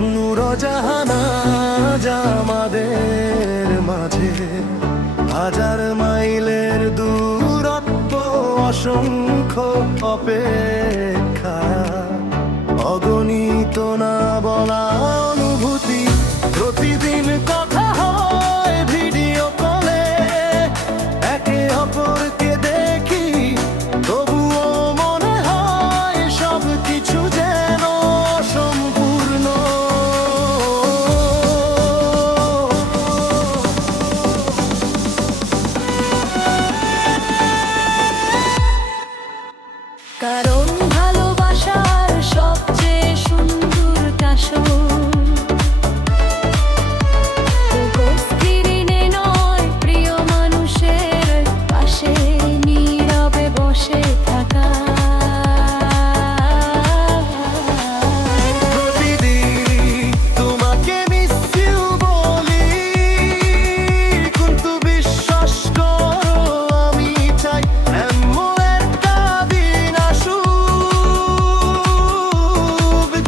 নূরজাহানা আমাদের মাঝে, হাজার মাইলের দূরত্ব, অসংখ্য অপেক্ষা, অগণিত না বলা অনুভূতি। প্রতিদিন কথা হয় ভিডিও কলে, একে অপরকে দেখি, তবুও মনে হয় সব কিছু যেন অসম্পূর্ণ। কারণ ভালোবাসার সবচেয়ে সুন্দর কাশন স্ক্রিনে নয়, প্রিয় মানুষের পাশে নীরবে বসে থাকা। প্রতিদিন তোমাকে মিস ইউ বলি, কিন্তু বিশ্বাস করো আমি চাই এমন একটা দিন আসুক,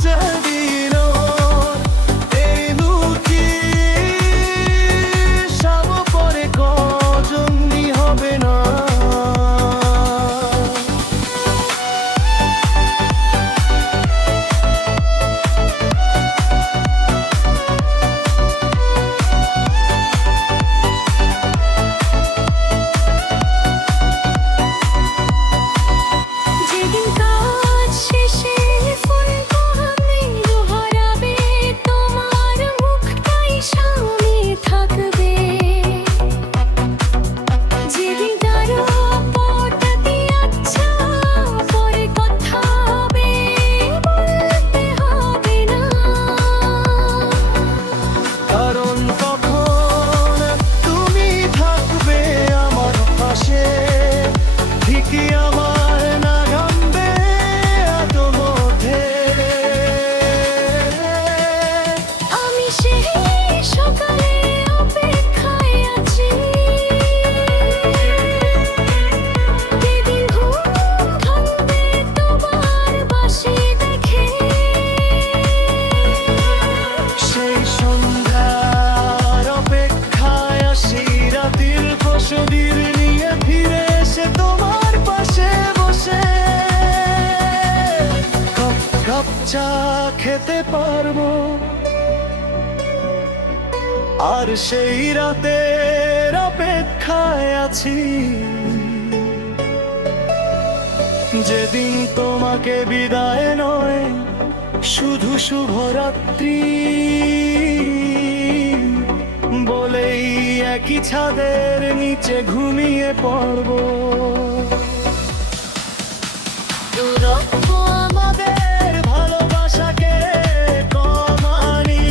যেদিন এই লুকি সব পরে কজনই হবে না। যেদিন কাজ শেষে ফোন করবে, দোহারাবে তোমার মুখটাই সামনে থাকবে। যেদিন তারা পটাতে আচ্ছা পরে কথা হবে, বলতে হবে না। কারণ তখন তুমি থাকবে আমার পাশে, ঠিকই আমার নাগামবে এত মধ্যে। আমি সেই সকালে অপেক্ষায় আছি, যেদিন ঘুম ভাঙবে তোমার বাঁশি দেখে। সেই সন্ধ্যার অপেক্ষায় আসি, রাতের বসদির নিয়ে ফিরে এসে তোমার পাশে বসে কাপ কাপ চা খেতে পারবো। আর সেই রাতের অপেক্ষায় আছি, যেদিন তোমাকে বিদায় নয়, শুধু শুভরাত্রি বলেই একই ছাদের নিচে ঘুমিয়ে পড়বো। দূরত্ব আমাদের ভালোবাসাকে কমানি,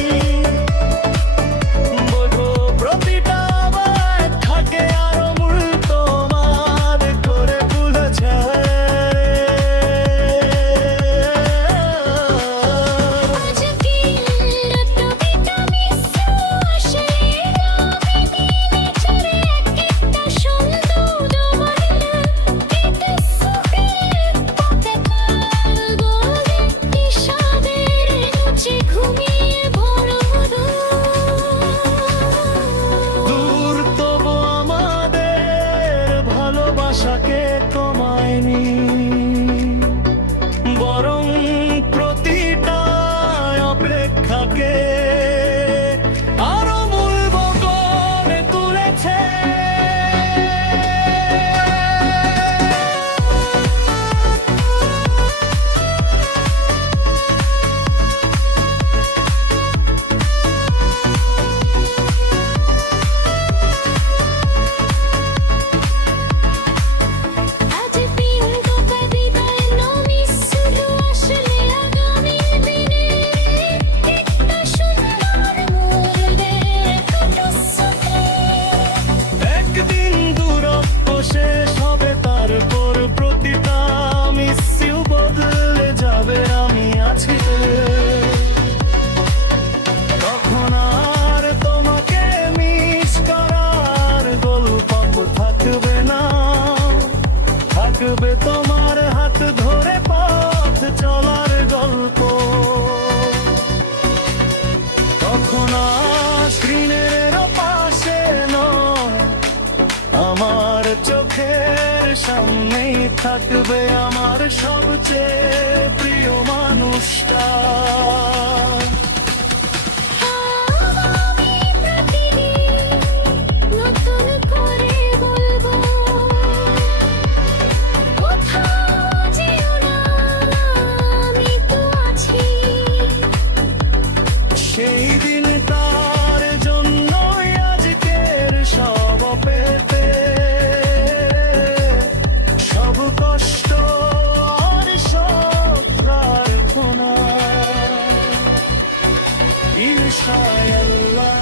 বলবো প্রতিটা বার থাকে আরো মূল তোমার করে তুলেছে। আজ দিনটা মিস আসে, আমি দিনে চড়ে একটা সুন্দর মহিলা, এটা সুখে পথে কালবো ইশাদের নিচে ঘুমিয়ে ভরা দূর তবু আমাদের ভালোবাসাকে কমায়নি, বরং প্রতিটা অপেক্ষাকে আরো মূল্য করে তুলেছে। আজ দিন তোকে বিদায় নমি শুধু আসলে আগামী দিনে একটা থাকবে আমার সবচেয়ে প্রিয় মানুষটা। আমি প্রতিদিন নতুন করে বলবো, কোথাও যেও না, আমি তো আছি। সেই দিনটার জন্যই আজকের সব পেতে, সব কষ্ট আর সব প্রার্থনা ইনশাআল্লাহ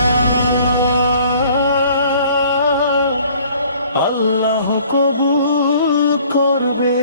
আল্লাহ কবুল করবে।